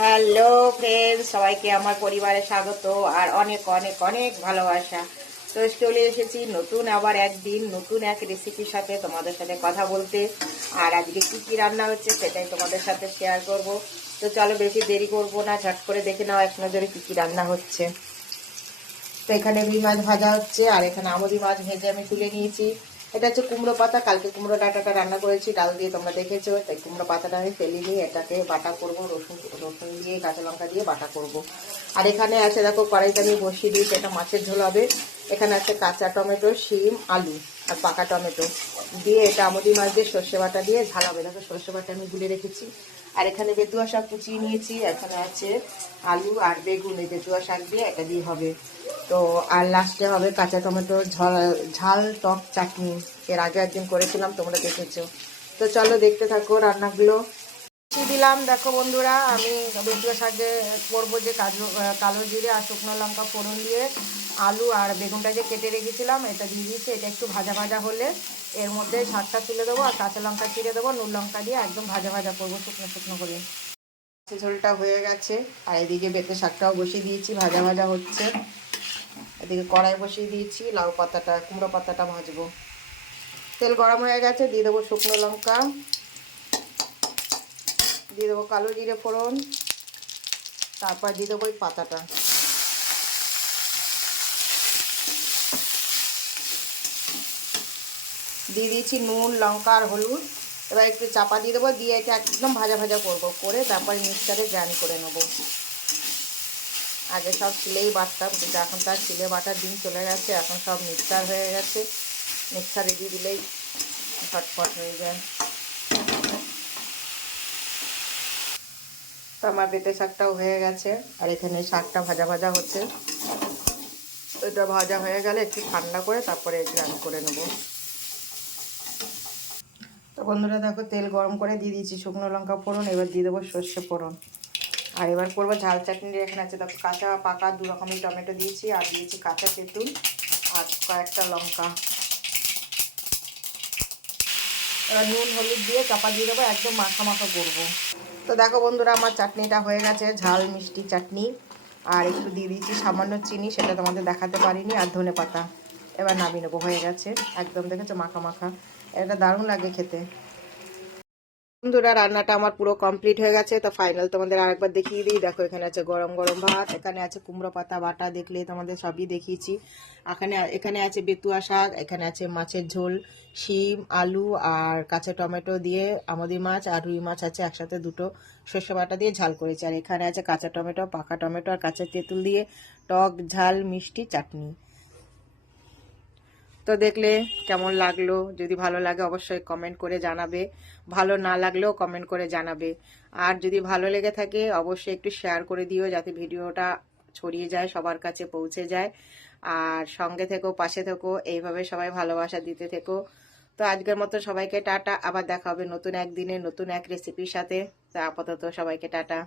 Hello friends সবাইকে আমার পরিবারে স্বাগত আর অনেক অনেক অনেক ভালোবাসা। তো চলে এসেছি নতুন আবার একদিন, নতুন এক রেসিপির সাথে তোমাদের সাথে কথা বলতে। আর আজকে কি কি রান্না হচ্ছে সেটাই তোমাদের সাথে শেয়ার করব। তো চলো বেশি দেরি করব না, ঝট করে দেখে নাও এক নজরে কি কি রান্না হচ্ছে। তো এখানে রুই মাছ ভাজা হচ্ছে, আর এখানে আমদি মাছ ভেজে আমি তুলে নিয়েছি। এটা হচ্ছে কুমড়ো পাতা, কালকে কুমড়ো ডাটাটা রান্না করেছি, ডাল দিয়ে তোমরা দেখেছ, তাই কুমড়ো পাতাটা আমি ফেলি নিয়ে এটাকে বাটা করব, রসুন রসুন দিয়ে, কাঁচা লঙ্কা দিয়ে বাটা করব। আর এখানে আছে, দেখো কড়াইটা আমি বসিয়ে দিয়েছি সেটা মাছের ঝোল হবে, এখানে আছে কাঁচা টমেটো, শিম, আলু। আর পাকা টমেটো দিয়ে এটা আমদি মাছ দিয়ে সর্ষে বাটা দিয়ে, ঝাল হবে দেখো সর্ষে বাটা আমি গুলে রেখেছি। আর এখানে বেতুয়া শাক কুচিয়ে নিয়েছি, এখানে আছে আলু আর বেগুন। এই বেতুয়া শাক দিয়ে এটা দিয়ে হবে। তো আর লাস্টে হবে কাঁচা টমেটো, ঝাল ঝাল, টক, চাটনি। এর আগে একদিন করেছিলাম, তোমরা দেখেছ। তো চলো দেখতে থাকো রান্নাগুলো। কি দিলাম। দেখো বন্ধুরা, আমি বেতুয়া শাকে করব যে কাজু কালো জিরে আর শুকনো লঙ্কা ফোড়ন দিয়ে আলু আর বেগুনটা যে কেটে রেখেছিলাম, এটা দিয়ে দিয়েছি এটা একটু ভাজা ভাজা হলে এর মধ্যে শাকটা তুলে দেবো আর কাঁচা লঙ্কা চিড়ে দেবো। নুন লঙ্কা দিয়ে একদম ভাজা ভাজা করব শুকনো শুকনো করে। ঝোলটা হয়ে গেছে। আর এদিকে বেতে শাকটাও বসিয়ে দিয়েছি, ভাজা ভাজা হচ্ছে। এদিকে কড়াই বসিয়ে দিয়েছি, লাউ পাতাটা, কুমড়ো পাতাটা ভাজবো। তেল গরম হয়ে গেছে, দিয়ে দেবো শুকনো লঙ্কা। দিয়ে দেবো কালো জিরে ফোড়ন, তারপর দিয়ে দেবো ওই পাতাটা। দিয়ে দিয়েছি নুন, লঙ্কা আর হলুদ। এবার একটু চাপা দিয়ে দেবো, দিয়ে এটা একদম ভাজা ভাজা করব করে তারপরে মিক্সারে গ্রাইন্ড করে নেব। আগে সব ছিলেই বাটতাম, কিন্তু এখন তার ছিলে বাটার দিন চলে গেছে, এখন সব মিক্সচার হয়ে গেছে। মিক্সারে দিয়ে দিলেই ফটফট হয়ে যায়। তো আমার পেঁপে শাকটাও হয়ে গেছে। আর এখানে শাকটা ভাজা ভাজা হচ্ছে। এটা ভাজা হয়ে গেলে একটু ঠান্ডা করে তারপরে গ্রাইন্ড করে নেব। তো বন্ধুরা দেখো, তেল গরম করে দিয়ে দিয়েছি শুকনো লঙ্কা ফোড়ন, এবার দিয়ে দেবো সর্ষে ফোড়ন। আর এবার করব ঝাল চাটনি, এখানে আছে দেখো কাঁচা পাকা দু রকমের টমেটো দিয়েছি, আর দিয়েছি কাঁচা তেঁতুল আর কয়েকটা লঙ্কা। এবার নুন, হলুদ দিয়ে চাপা দিয়ে দেবো, একদম মাখা মাখা করব। তো দেখো বন্ধুরা, আমার চাটনিটা হয়ে গেছে, ঝাল মিষ্টি চাটনি। আর একটু দিয়ে দিয়েছি সামান্য চিনি, সেটা তোমাদের দেখাতে পারিনি, আর ধনে পাতা। এবার নামিয়ে নেব, হয়ে গেছে। একদম, দেখেছ, মাখা মাখা। এটা দারুণ লাগে খেতে। বন্ধুরা, রান্নাটা আমার পুরো কমপ্লিট হয়ে গেছে। তো ফাইনাল তোমাদের আরেকবার দেখিয়ে দিই। দেখো, এখানে আছে গরম গরম ভাত, এখানে আছে কুমড়ো পাতা, বাটা দেখলে তোমাদের সবই দেখিয়েছি। এখানে এখানে আছে বেতুয়া শাক, এখানে আছে মাছের ঝোল, শিম, আলু আর কাঁচা টমেটো দিয়ে আমদি মাছ আর রুই মাছ আছে একসাথে দুটো। সর্ষে বাটা দিয়ে ঝাল করেছি। আর এখানে আছে কাঁচা টমেটো, পাকা টমেটো আর কাঁচা তেঁতুল দিয়ে টক, ঝাল, মিষ্টি, চাটনি। তো দেখলে কেমন লাগল? যদি ভালো লাগে অবশ্যই কমেন্ট করে জানাবে। ভালো না লাগলেও কমেন্ট করে জানাবে। আর যদি ভালো লেগে থাকে, অবশ্যই একটু শেয়ার করে দিও যাতে ভিডিওটা ছড়িয়ে যায়, সবার কাছে পৌঁছে যায়। আর সঙ্গে থেকো, পাশে থেকো, এইভাবে সবাই ভালোবাসা দিতে থেকো। তো আজকের মতো সবাইকে টাটা। আবার দেখা হবে নতুন একদিনে নতুন এক রেসিপির সাথে। তো আপাতত সবাইকে টাটা।